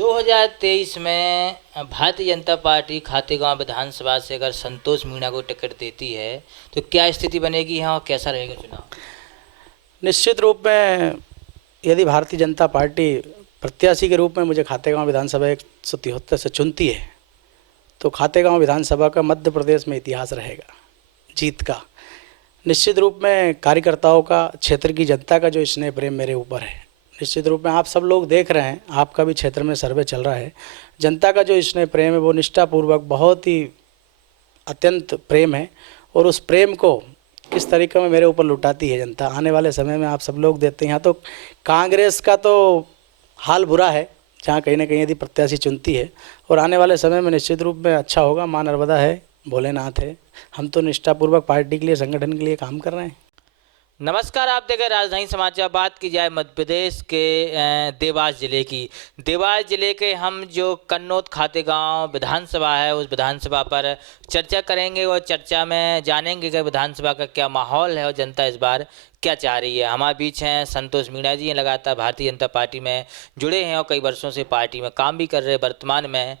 2023 में भारतीय जनता पार्टी खातेगांव विधानसभा से अगर संतोष मीणा को टिकट देती है तो क्या स्थिति बनेगी यहाँ और कैसा रहेगा चुनाव? निश्चित रूप में यदि भारतीय जनता पार्टी प्रत्याशी के रूप में मुझे खातेगांव विधानसभा 173 से चुनती है तो खातेगांव विधानसभा का मध्य प्रदेश में इतिहास रहेगा जीत का। निश्चित रूप में कार्यकर्ताओं का, क्षेत्र की जनता का जो स्नेह प्रेम मेरे ऊपर है, निश्चित रूप में आप सब लोग देख रहे हैं, आपका भी क्षेत्र में सर्वे चल रहा है। जनता का जो स्नेह प्रेम है वो निष्ठापूर्वक बहुत ही अत्यंत प्रेम है और उस प्रेम को किस तरीके में मेरे ऊपर लुटाती है जनता, आने वाले समय में आप सब लोग देखते हैं। यहाँ तो कांग्रेस का तो हाल बुरा है जहाँ कहीं ना कहीं यदि प्रत्याशी चुनती है, और आने वाले समय में निश्चित रूप में अच्छा होगा। माँ नर्मदा है, भोलेनाथ है, हम तो निष्ठापूर्वक पार्टी के लिए, संगठन के लिए काम कर रहे हैं। नमस्कार, आप देख रहे हैं राजधानी समाचार। बात की जाए मध्य प्रदेश के देवास जिले की। देवास जिले के हम जो कन्नौत खातेगांव विधानसभा है उस विधानसभा पर चर्चा करेंगे और चर्चा में जानेंगे कि विधानसभा का क्या माहौल है और जनता इस बार क्या चाह रही है। हमारे बीच हैं संतोष मीणा जी हैं, लगातार भारतीय जनता पार्टी में जुड़े हैं और कई वर्षों से पार्टी में काम भी कर रहे हैं। वर्तमान में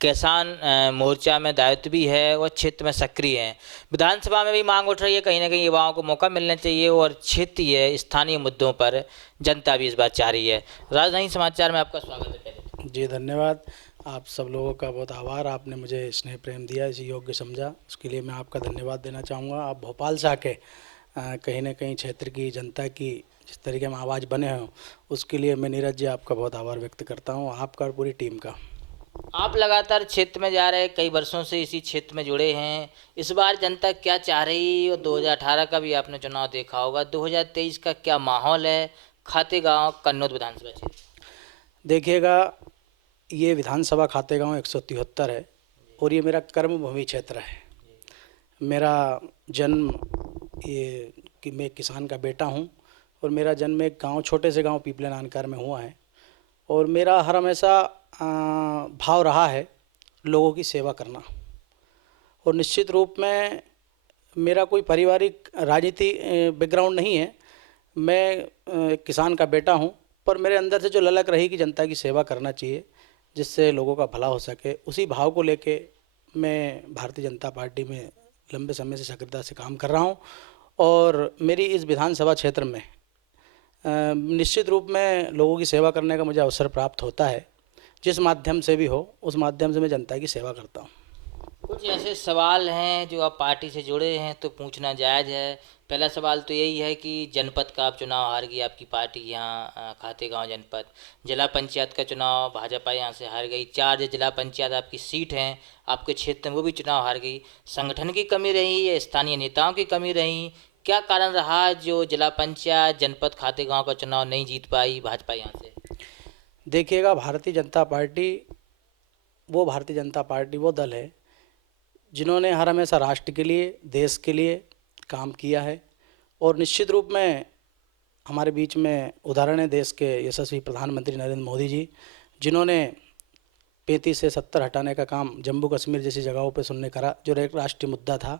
किसान मोर्चा में दायित्व भी है और क्षेत्र में सक्रिय हैं। विधानसभा में भी मांग उठ रही है, कहीं ना कहीं युवाओं को मौका मिलना चाहिए और क्षेत्रीय स्थानीय मुद्दों पर जनता भी इस बार चाह रही है। राजधानी समाचार में आपका स्वागत है। पहले जी धन्यवाद, आप सब लोगों का बहुत आभार, आपने मुझे स्नेह प्रेम दिया, इसी योग्य समझा, उसके लिए मैं आपका धन्यवाद देना चाहूँगा। आप भोपाल से आके कहीं ना कहीं क्षेत्र की जनता की जिस तरीके में आवाज़ बने हो उसके लिए मैं नीरज जी आपका बहुत आभार व्यक्त करता हूँ, आपका और पूरी टीम का। आप लगातार क्षेत्र में जा रहे हैं, कई वर्षों से इसी क्षेत्र में जुड़े हैं। इस बार जनता क्या चाह रही है और 2018 का भी आपने चुनाव देखा होगा, 2023 का क्या माहौल है खातेगांव कन्नौत विधानसभा क्षेत्र? देखिएगा, ये विधानसभा खातेगांव 173 है और ये मेरा कर्मभूमि क्षेत्र है। मेरा जन्म ये कि मैं किसान का बेटा हूँ और मेरा जन्म एक गांव, छोटे से गांव पीपले नानकर में हुआ है और मेरा हर हमेशा भाव रहा है लोगों की सेवा करना। और निश्चित रूप में मेरा कोई पारिवारिक राजनीति बैकग्राउंड नहीं है, मैं एक किसान का बेटा हूँ, पर मेरे अंदर से जो ललक रही कि जनता की सेवा करना चाहिए जिससे लोगों का भला हो सके, उसी भाव को लेके मैं भारतीय जनता पार्टी में लंबे समय से सक्रियता से काम कर रहा हूँ। और मेरी इस विधानसभा क्षेत्र में निश्चित रूप में लोगों की सेवा करने का मुझे अवसर प्राप्त होता है, जिस माध्यम से भी हो उस माध्यम से मैं जनता की सेवा करता हूँ। कुछ ऐसे सवाल हैं जो आप पार्टी से जुड़े हैं तो पूछना जायज़ है। पहला सवाल तो यही है कि जनपद का आप चुनाव हार गई आपकी पार्टी यहाँ खातेगांव जनपद। जिला पंचायत का चुनाव भाजपा यहाँ से हार गई। 4 जो जिला पंचायत आपकी सीट हैं आपके क्षेत्र में वो भी चुनाव हार गई। संगठन की कमी रही या स्थानीय नेताओं की कमी रही, क्या कारण रहा जो जिला पंचायत जनपद खातेगांव का चुनाव नहीं जीत पाई भाजपा यहाँ से? देखिएगा, भारतीय जनता पार्टी वो दल है जिन्होंने हर हमेशा राष्ट्र के लिए, देश के लिए काम किया है। और निश्चित रूप में हमारे बीच में उदाहरण है देश के यशस्वी प्रधानमंत्री नरेंद्र मोदी जी, जिन्होंने 35 से 70 हटाने का काम जम्मू कश्मीर जैसी जगहों पे सुनने करा, जो एक राष्ट्रीय मुद्दा था।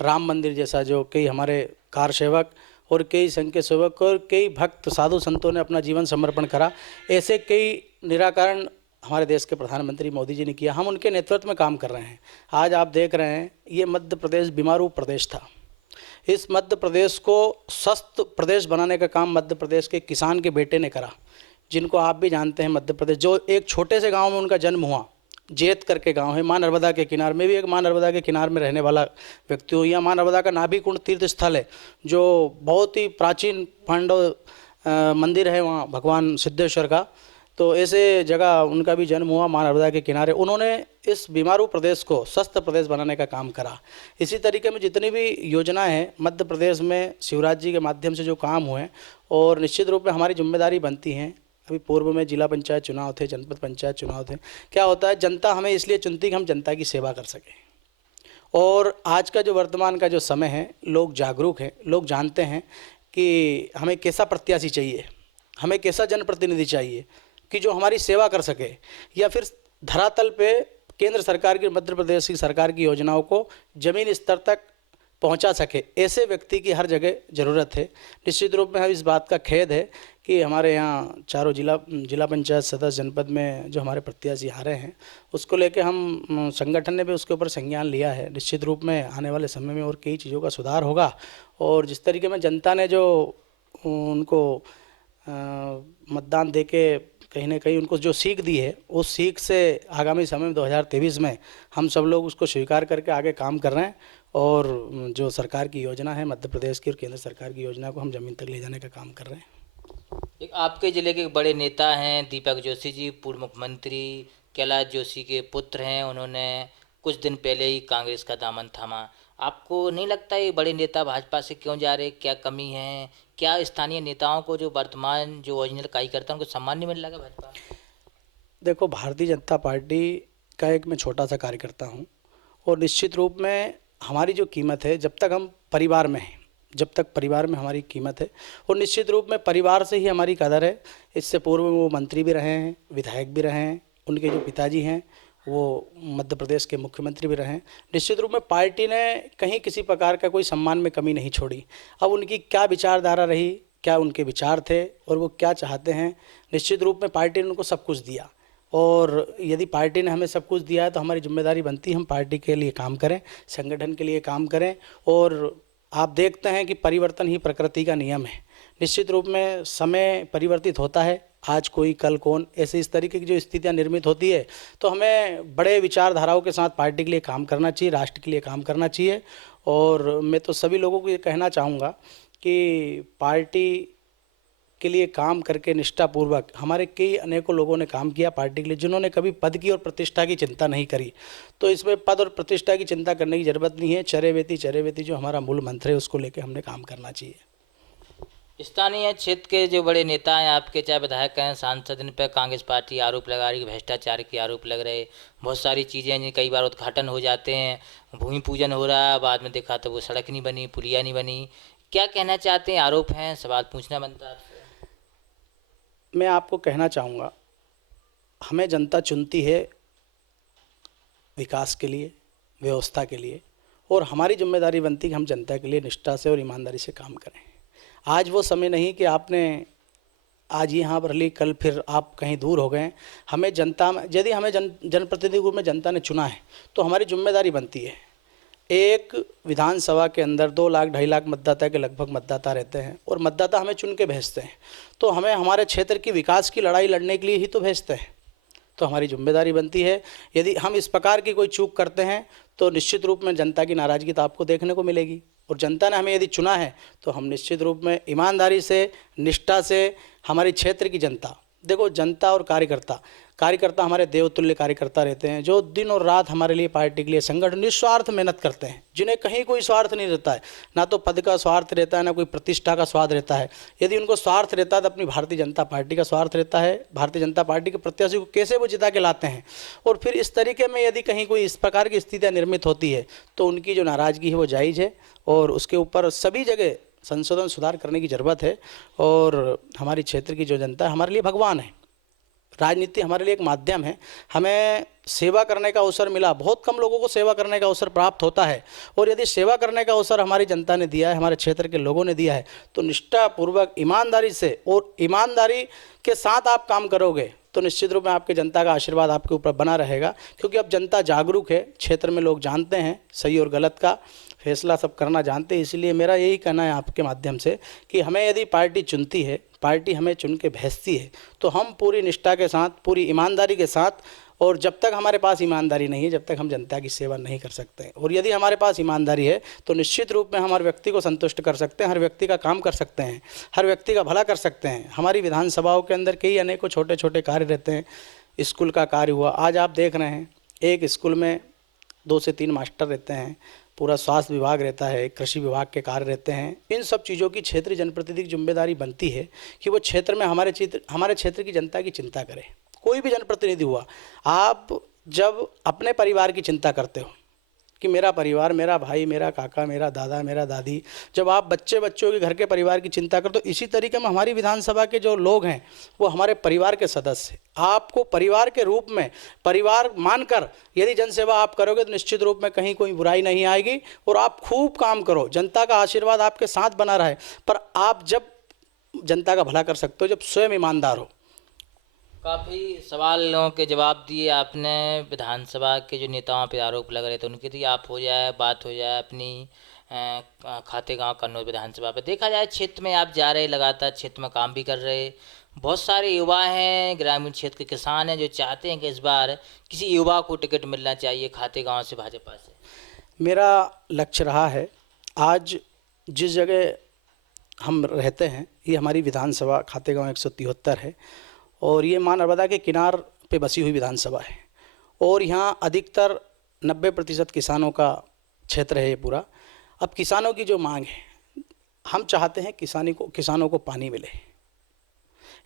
राम मंदिर जैसा, जो कई हमारे कार सेवक और कई संघ के सेवक और कई भक्त साधु संतों ने अपना जीवन समर्पण करा, ऐसे कई निराकरण हमारे देश के प्रधानमंत्री मोदी जी ने किया। हम उनके नेतृत्व में काम कर रहे हैं। आज आप देख रहे हैं ये मध्य प्रदेश बीमारू प्रदेश था, इस मध्य प्रदेश को स्वस्थ प्रदेश बनाने का काम मध्य प्रदेश के किसान के बेटे ने करा, जिनको आप भी जानते हैं। मध्य प्रदेश जो एक छोटे से गांव में उनका जन्म हुआ, जेत करके गांव है, माँ नर्मदा के किनारे। में भी एक माँ नर्मदा के किनारे में रहने वाला व्यक्ति हूँ। यहाँ माँ नर्मदा का नाभि कुंड तीर्थ स्थल है जो बहुत ही प्राचीन पांडव मंदिर है वहाँ भगवान सिद्धेश्वर का। तो ऐसे जगह उनका भी जन्म हुआ माँ नर्मदा के किनारे। उन्होंने इस बीमारू प्रदेश को स्वस्थ प्रदेश बनाने का काम करा। इसी तरीके में जितनी भी योजनाएं हैं मध्य प्रदेश में शिवराज जी के माध्यम से जो काम हुए, और निश्चित रूप में हमारी जिम्मेदारी बनती है। अभी पूर्व में जिला पंचायत चुनाव थे, जनपद पंचायत चुनाव थे। क्या होता है, जनता हमें इसलिए चुनती कि हम जनता की सेवा कर सकें। और आज का जो वर्तमान का जो समय है, लोग जागरूक हैं, लोग जानते हैं कि हमें कैसा प्रत्याशी चाहिए, हमें कैसा जनप्रतिनिधि चाहिए कि जो हमारी सेवा कर सके या फिर धरातल पे केंद्र सरकार की, मध्य प्रदेश की सरकार की योजनाओं को ज़मीन स्तर तक पहुंचा सके। ऐसे व्यक्ति की हर जगह ज़रूरत है। निश्चित रूप में हम इस बात का खेद है कि हमारे यहाँ चारों जिला पंचायत सदस्य जनपद में जो हमारे प्रत्याशी हारे हैं, उसको लेके हम संगठन ने भी उसके ऊपर संज्ञान लिया है। निश्चित रूप में आने वाले समय में और कई चीज़ों का सुधार होगा। और जिस तरीके में जनता ने जो उनको मतदान देके कहीं ना कहीं उनको जो सीख दी है, उस सीख से आगामी समय में 2023 में हम सब लोग उसको स्वीकार करके आगे काम कर रहे हैं। और जो सरकार की योजना है मध्य प्रदेश की और केंद्र सरकार की योजना को हम ज़मीन तक ले जाने का काम कर रहे हैं। एक आपके ज़िले के एक बड़े नेता हैं दीपक जोशी जी, पूर्व मुख्यमंत्री कैलाश जोशी के पुत्र हैं। उन्होंने कुछ दिन पहले ही कांग्रेस का दामन थामा। आपको नहीं लगता ये बड़े नेता भाजपा से क्यों जा रहे? क्या कमी है? क्या स्थानीय नेताओं को जो वर्तमान जो ओरिजिनल कार्यकर्ता उनको सम्मान नहीं मिल रहा है भाजपा? देखो, भारतीय जनता पार्टी का एक मैं छोटा सा कार्यकर्ता हूँ। और निश्चित रूप में हमारी जो कीमत है, जब तक हम परिवार में हैं, जब तक परिवार में हमारी कीमत है, और निश्चित रूप में परिवार से ही हमारी कदर है। इससे पूर्व में वो मंत्री भी रहे हैं, विधायक भी रहे हैं, उनके जो पिताजी हैं वो मध्य प्रदेश के मुख्यमंत्री भी रहे हैं। निश्चित रूप में पार्टी ने कहीं किसी प्रकार का कोई सम्मान में कमी नहीं छोड़ी। अब उनकी क्या विचारधारा रही, क्या उनके विचार थे और वो क्या चाहते हैं, निश्चित रूप में पार्टी ने उनको सब कुछ दिया। और यदि पार्टी ने हमें सब कुछ दिया है तो हमारी जिम्मेदारी बनती है हम पार्टी के लिए काम करें, संगठन के लिए काम करें। और आप देखते हैं कि परिवर्तन ही प्रकृति का नियम है। निश्चित रूप में समय परिवर्तित होता है, आज कोई कल कौन, ऐसे इस तरीके की जो स्थितियां निर्मित होती है, तो हमें बड़े विचारधाराओं के साथ पार्टी के लिए काम करना चाहिए, राष्ट्र के लिए काम करना चाहिए। और मैं तो सभी लोगों को ये कहना चाहूँगा कि पार्टी के लिए काम करके निष्ठापूर्वक, हमारे कई अनेकों लोगों ने काम किया पार्टी के लिए, जिन्होंने कभी पद की और प्रतिष्ठा की चिंता नहीं करी। तो इसमें पद और प्रतिष्ठा की चिंता करने की ज़रूरत नहीं है। चरेवेती जो हमारा मूल मंत्र है, उसको लेकर हमने काम करना चाहिए। स्थानीय क्षेत्र के जो बड़े नेता हैं आपके, चाहे विधायक हैं, सांसद, इन पर कांग्रेस पार्टी आरोप लगा रही है, भ्रष्टाचार के आरोप लग रहे, बहुत सारी चीज़ें हैं, कई बार उद्घाटन हो जाते हैं, भूमि पूजन हो रहा है, बाद में देखा तो वो सड़क नहीं बनी, पुलिया नहीं बनी। क्या कहना चाहते हैं? आरोप हैं, सवाल पूछना बनता है आपसे। मैं आपको कहना चाहूँगा, हमें जनता चुनती है विकास के लिए, व्यवस्था के लिए, और हमारी जिम्मेदारी बनती है कि हम जनता के लिए निष्ठा से और ईमानदारी से काम करें। आज वो समय नहीं कि आपने आज यहाँ पर ली, कल फिर आप कहीं दूर हो गए। हमें जनता में, यदि हमें जनप्रतिनिधि रूप में जनता ने चुना है तो हमारी जिम्मेदारी बनती है। एक विधानसभा के अंदर 2 लाख 2.5 लाख मतदाता के लगभग मतदाता रहते हैं, और मतदाता हमें चुन के भेजते हैं। तो हमें हमारे क्षेत्र की विकास की लड़ाई लड़ने के लिए ही तो भेजते हैं। तो हमारी जिम्मेदारी बनती है, यदि हम इस प्रकार की कोई चूक करते हैं तो निश्चित रूप में जनता की नाराज़गी तो आपको देखने को मिलेगी। और जनता ने हमें यदि चुना है तो हम निश्चित रूप में ईमानदारी से, निष्ठा से, हमारी क्षेत्र की जनता, देखो जनता और कार्यकर्ता हमारे देवतुल्य कार्यकर्ता रहते हैं, जो दिन और रात हमारे लिए, पार्टी के लिए, संगठन निस्वार्थ मेहनत करते हैं, जिन्हें कहीं कोई स्वार्थ नहीं रहता है, ना तो पद का स्वार्थ रहता है, ना कोई प्रतिष्ठा का स्वार्थ रहता है। यदि उनको स्वार्थ रहता है तो अपनी भारतीय जनता पार्टी का स्वार्थ रहता है, भारतीय जनता पार्टी के प्रत्याशी को कैसे वो जिता के लाते हैं। और फिर इस तरीके में यदि कहीं कोई इस प्रकार की स्थितियाँ निर्मित होती है तो उनकी जो नाराज़गी है वो जायज़ है, और उसके ऊपर सभी जगह संशोधन सुधार करने की ज़रूरत है। और हमारी क्षेत्र की जो जनता है हमारे लिए भगवान है, राजनीति हमारे लिए एक माध्यम है। हमें सेवा करने का अवसर मिला, बहुत कम लोगों को सेवा करने का अवसर प्राप्त होता है, और यदि सेवा करने का अवसर हमारी जनता ने दिया है, हमारे क्षेत्र के लोगों ने दिया है, तो निष्ठापूर्वक, ईमानदारी से और ईमानदारी के साथ आप काम करोगे तो निश्चित रूप में आपके जनता का आशीर्वाद आपके ऊपर बना रहेगा। क्योंकि अब जनता जागरूक है, क्षेत्र में लोग जानते हैं सही और गलत का फैसला सब करना जानते हैं। इसलिए मेरा यही कहना है आपके माध्यम से कि हमें यदि पार्टी चुनती है, पार्टी हमें चुन के भेजती है, तो हम पूरी निष्ठा के साथ, पूरी ईमानदारी के साथ, और जब तक हमारे पास ईमानदारी नहीं है, जब तक हम जनता की सेवा नहीं कर सकते हैं। और यदि हमारे पास ईमानदारी है तो निश्चित रूप में हम हर व्यक्ति को संतुष्ट कर सकते हैं, हर व्यक्ति का काम कर सकते हैं, हर व्यक्ति का भला कर सकते हैं। हमारी विधानसभाओं के अंदर कई अनेकों छोटे छोटे कार्य रहते हैं। स्कूल का कार्य हुआ, आज आप देख रहे हैं एक स्कूल में 2 से 3 मास्टर रहते हैं, पूरा स्वास्थ्य विभाग रहता है, कृषि विभाग के कार्य रहते हैं। इन सब चीज़ों की क्षेत्रीय जनप्रतिनिधि की जिम्मेदारी बनती है कि वो क्षेत्र में हमारे क्षेत्र की जनता की चिंता करे। कोई भी जनप्रतिनिधि हुआ, आप जब अपने परिवार की चिंता करते हो कि मेरा परिवार, मेरा भाई, मेरा काका, मेरा दादा, मेरा दादी, जब आप बच्चों के घर के परिवार की चिंता करते हो, इसी तरीके में हमारी विधानसभा के जो लोग हैं वो हमारे परिवार के सदस्य हैं। आपको परिवार के रूप में, परिवार मानकर यदि जनसेवा आप करोगे तो निश्चित रूप में कहीं कोई बुराई नहीं आएगी। और आप खूब काम करो, जनता का आशीर्वाद आपके साथ बना रहे। पर आप जब जनता का भला कर सकते हो जब स्वयं ईमानदार हो। काफ़ी सवालों के जवाब दिए आपने। विधानसभा के जो नेताओं पे आरोप लग रहे थे उनके लिए आप हो जाए बात हो जाए अपनी खातेगांव कन्नौज विधानसभा पे। देखा जाए क्षेत्र में आप जा रहे, लगातार क्षेत्र में काम भी कर रहे, बहुत सारे युवा हैं, ग्रामीण क्षेत्र के किसान हैं जो चाहते हैं कि इस बार किसी युवा को टिकट मिलना चाहिए खातेगांव से भाजपा से। मेरा लक्ष्य रहा है, आज जिस जगह हम रहते हैं ये हमारी विधानसभा खातेगांव 173 है और ये मां नर्मदा के किनार पे बसी हुई विधानसभा है और यहाँ अधिकतर 90% किसानों का क्षेत्र है ये पूरा। अब किसानों की जो मांग है, हम चाहते हैं किसानों को पानी मिले।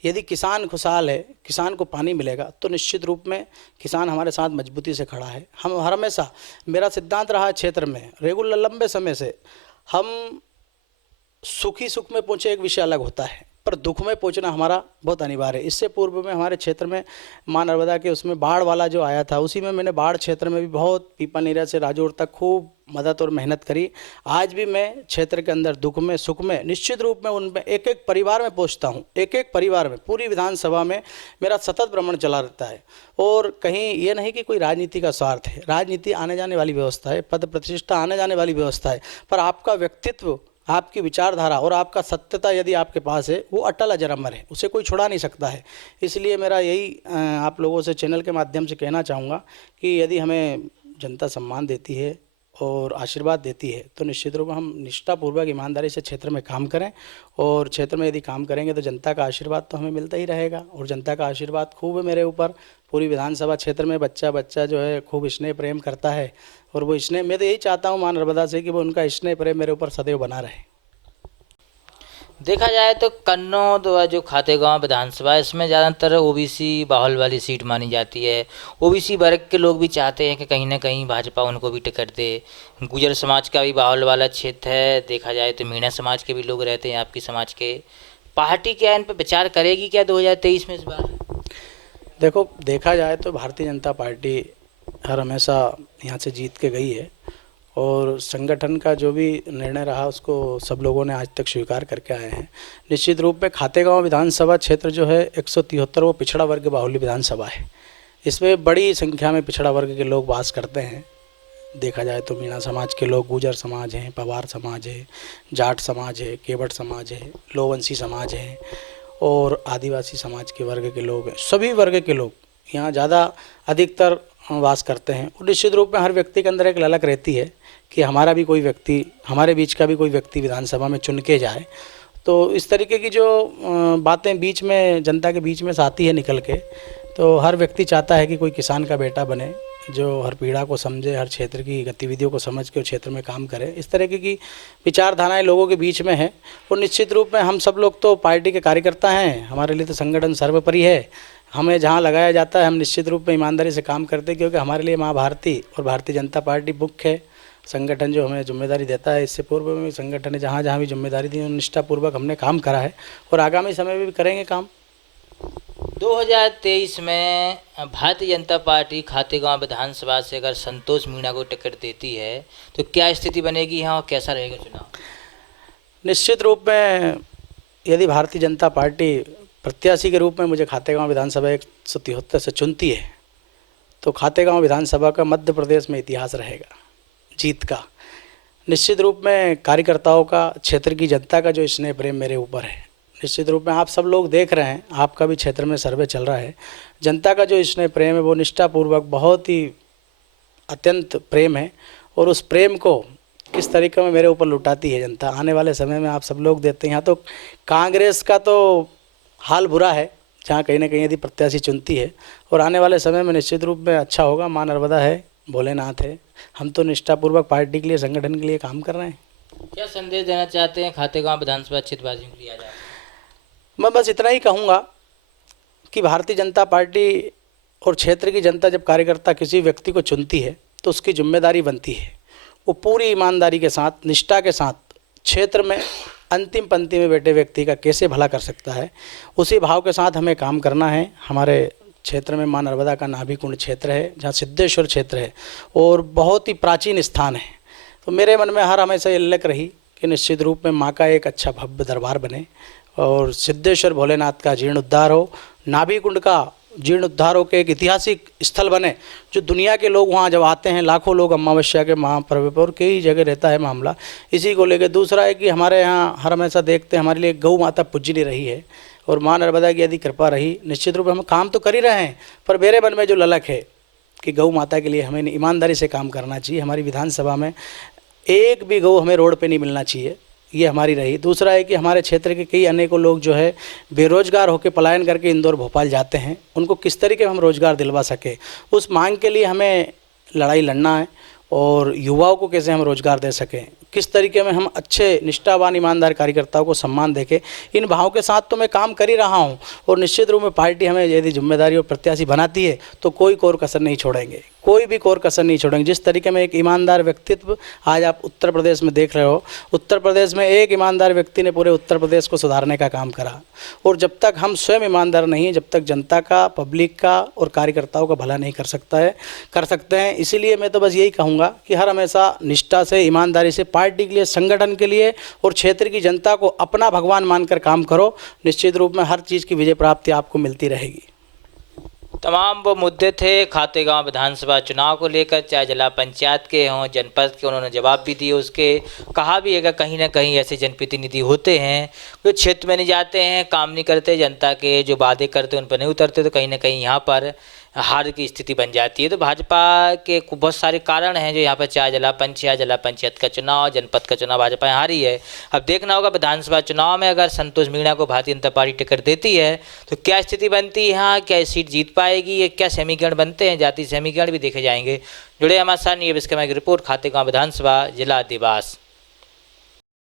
यदि किसान खुशहाल है, किसान को पानी मिलेगा तो निश्चित रूप में किसान हमारे साथ मजबूती से खड़ा है। हम हमेशा, मेरा सिद्धांत रहा है क्षेत्र में रेगुलर लंबे समय से, हम सुखी सुख में पहुँचे एक विषय अलग होता है, पर दुख में पहुंचना हमारा बहुत अनिवार्य है। इससे पूर्व में हमारे क्षेत्र में मां नर्मदा के उसमें बाढ़ वाला जो आया था, उसी में मैंने बाढ़ क्षेत्र में भी बहुत पीपलनीरा से राजौर तक खूब मदद और मेहनत करी। आज भी मैं क्षेत्र के अंदर दुख में सुख में निश्चित रूप में उनमें एक एक परिवार में पहुंचता हूं, एक एक परिवार में, पूरी विधानसभा में मेरा सतत भ्रमण चला रहता है। और कहीं ये नहीं कि कोई राजनीति का स्वार्थ है, राजनीति आने जाने वाली व्यवस्था है, पद प्रतिष्ठा आने जाने वाली व्यवस्था है, पर आपका व्यक्तित्व, आपकी विचारधारा और आपका सत्यता यदि आपके पास है, वो अटल अजर अमर है, उसे कोई छुड़ा नहीं सकता है। इसलिए मेरा यही आप लोगों से चैनल के माध्यम से कहना चाहूँगा कि यदि हमें जनता सम्मान देती है और आशीर्वाद देती है तो निश्चित रूप में हम निष्ठापूर्वक ईमानदारी से क्षेत्र में काम करें और क्षेत्र में यदि काम करेंगे तो जनता का आशीर्वाद तो हमें मिलता ही रहेगा। और जनता का आशीर्वाद खूब है मेरे ऊपर, पूरी विधानसभा क्षेत्र में बच्चा जो है खूब स्नेह प्रेम करता है और वो स्नेह, मैं तो यही चाहता हूँ मां नर्मदा से कि वो उनका स्नेह प्रेम मेरे ऊपर सदैव बना रहे। देखा जाए तो कन्नौज जो खातेगांव विधानसभा है, इसमें ज़्यादातर ओबीसी बाहुल वाली सीट मानी जाती है। ओबीसी वर्ग के लोग भी चाहते हैं कि कहीं ना कहीं भाजपा उनको भी टिकट दे। गुजर समाज का भी बाहुल वाला क्षेत्र है। देखा जाए तो मीणा समाज के भी लोग रहते हैं आपकी समाज के। पार्टी क्या इन पर विचार करेगी क्या 2023 में इस बार? देखो, देखा जाए तो भारतीय जनता पार्टी हर हमेशा यहाँ से जीत के गई है और संगठन का जो भी निर्णय रहा उसको सब लोगों ने आज तक स्वीकार करके आए हैं। निश्चित रूप में खातेगांव विधानसभा क्षेत्र जो है 173 वो पिछड़ा वर्ग बाहुल्य विधानसभा है। इसमें बड़ी संख्या में पिछड़ा वर्ग के लोग वास करते हैं। देखा जाए तो मीणा समाज के लोग, गुजर समाज हैं, पवार समाज है, जाट समाज है, केवट समाज है, लोवंशी समाज है और आदिवासी समाज के वर्ग के लोग हैं। सभी वर्ग के लोग यहाँ ज़्यादा अधिकतर वास करते हैं और निश्चित रूप में हर व्यक्ति के अंदर एक ललक रहती है कि हमारा भी कोई व्यक्ति, हमारे बीच का भी कोई व्यक्ति विधानसभा में चुन के जाए। तो इस तरीके की जो बातें बीच में जनता के बीच में से आती है निकल के, तो हर व्यक्ति चाहता है कि कोई किसान का बेटा बने जो हर पीड़ा को समझे, हर क्षेत्र की गतिविधियों को समझ के क्षेत्र में काम करे। इस तरीके की विचारधाराएं लोगों के बीच में है और निश्चित रूप में हम सब लोग तो पार्टी के कार्यकर्ता हैं, हमारे लिए तो संगठन सर्वोपरि है। हमें जहां लगाया जाता है हम निश्चित रूप में ईमानदारी से काम करते हैं, क्योंकि हमारे लिए माँ भारती और भारतीय जनता पार्टी मुख्य है। संगठन जो हमें जिम्मेदारी देता है, इससे पूर्व में संगठन ने जहाँ जहाँ भी जिम्मेदारी दी निष्ठापूर्वक हमने काम करा है और आगामी समय में भी करेंगे काम। 2023 में भारतीय जनता पार्टी खातेगांव विधानसभा से अगर संतोष मीणा को टिकट देती है तो क्या स्थिति बनेगी यहाँ और कैसा रहेगा चुनाव? निश्चित रूप में यदि भारतीय जनता पार्टी प्रत्याशी के रूप में मुझे खातेगांव विधानसभा 173 से चुनती है तो खातेगांव विधानसभा का मध्य प्रदेश में इतिहास रहेगा जीत का। निश्चित रूप में कार्यकर्ताओं का, क्षेत्र की जनता का जो स्नेह प्रेम मेरे ऊपर है, निश्चित रूप में आप सब लोग देख रहे हैं, आपका भी क्षेत्र में सर्वे चल रहा है, जनता का जो स्नेह प्रेम है वो निष्ठापूर्वक बहुत ही अत्यंत प्रेम है और उस प्रेम को किस तरीके में मेरे ऊपर लुटाती है जनता, आने वाले समय में आप सब लोग देखते हैं। यहाँ तो कांग्रेस का तो हाल बुरा है जहाँ कहीं ना कहीं यदि प्रत्याशी चुनती है, और आने वाले समय में निश्चित रूप में अच्छा होगा। माँ नर्मदा है, भोलेनाथ है, हम तो निष्ठापूर्वक पार्टी के लिए, संगठन के लिए काम कर रहे हैं। क्या संदेश देना चाहते हैं खातेगांव विधानसभा क्षेत्रवासियों के लिए आज? मैं बस इतना ही कहूँगा कि भारतीय जनता पार्टी और क्षेत्र की जनता जब कार्यकर्ता किसी व्यक्ति को चुनती है तो उसकी जिम्मेदारी बनती है वो पूरी ईमानदारी के साथ, निष्ठा के साथ क्षेत्र में अंतिम पंक्ति में बैठे व्यक्ति का कैसे भला कर सकता है, उसी भाव के साथ हमें काम करना है। हमारे क्षेत्र में मां नर्मदा का नाभि कुंड क्षेत्र है, जहाँ सिद्धेश्वर क्षेत्र है और बहुत ही प्राचीन स्थान है। तो मेरे मन में हर हमेशा ये ललक रही कि निश्चित रूप में माँ का एक अच्छा भव्य दरबार बने और सिद्धेश्वर भोलेनाथ का जीर्णोद्धार हो, नाभि कुंड का जीर्णोद्धार हो के एक ऐतिहासिक स्थल बने, जो दुनिया के लोग वहाँ जब आते हैं, लाखों लोग अमावस्या के महापर्व पर, और कई जगह रहता है मामला इसी को लेकर। दूसरा है कि हमारे यहाँ हर हमेशा देखते हैं हमारे लिए गौ माता पूज्यनीय रही है, और माँ नर्मदा की यदि कृपा रही, निश्चित रूप से हम काम तो कर ही रहे हैं, पर मेरे मन में जो ललक है कि गौ माता के लिए हमें ईमानदारी से काम करना चाहिए। हमारी विधानसभा में एक भी गौ हमें रोड पे नहीं मिलना चाहिए, ये हमारी रही। दूसरा है कि हमारे क्षेत्र के कई अनेकों लोग जो है बेरोजगार होकर पलायन करके इंदौर भोपाल जाते हैं, उनको किस तरीके हम रोजगार दिलवा सके, उस मांग के लिए हमें लड़ाई लड़ना है। और युवाओं को कैसे हम रोजगार दे सकें, किस तरीके में हम अच्छे निष्ठावान ईमानदार कार्यकर्ताओं को सम्मान देके, इन भावों के साथ तो मैं काम कर ही रहा हूं। और निश्चित रूप में पार्टी हमें यदि जिम्मेदारी और प्रत्याशी बनाती है तो कोई कोर कसर नहीं छोड़ेंगे, कोई भी कोर कसर नहीं छोड़ेंगे। जिस तरीके में एक ईमानदार व्यक्तित्व आज आप उत्तर प्रदेश में देख रहे हो, उत्तर प्रदेश में एक ईमानदार व्यक्ति ने पूरे उत्तर प्रदेश को सुधारने का काम करा। और जब तक हम स्वयं ईमानदार नहीं हैं, जब तक जनता का, पब्लिक का और कार्यकर्ताओं का भला नहीं कर सकते हैं। इसीलिए मैं तो बस यही कहूँगा कि हर हमेशा निष्ठा से, ईमानदारी से पार्टी के लिए, संगठन के लिए और क्षेत्र की जनता को अपना भगवान मानकर काम करो। निश्चित रूप में हर चीज़ की विजय प्राप्ति आपको मिलती रहेगी। तमाम वो मुद्दे थे खातेगांव विधानसभा चुनाव को लेकर, चाहे जिला पंचायत के हों, जनपद के, उन्होंने जवाब भी दिए। उसके कहा भी है कि कहीं ना कहीं ऐसे जनप्रतिनिधि होते हैं जो क्षेत्र में नहीं जाते हैं, काम नहीं करते, जनता के जो वादे करते हैं उन पर नहीं उतरते, तो कहीं ना कहीं यहाँ पर हार की स्थिति बन जाती है। तो भाजपा के बहुत सारे कारण हैं जो यहाँ पर, चाहे जिला पंचायत का चुनाव, जनपद का चुनाव भाजपा हारी है। अब देखना होगा विधानसभा चुनाव में अगर संतोष मीणा को भारतीय जनता पार्टी टिकट देती है तो क्या स्थिति बनती है यहाँ, क्या सीट जीत पाएगी, या क्या समीकरण बनते हैं, जाति समीकरण भी देखे जाएंगे। जुड़े हमारे साथ, ये विस्कर्मा की रिपोर्ट, खातेगांव विधानसभा, जिला देवास।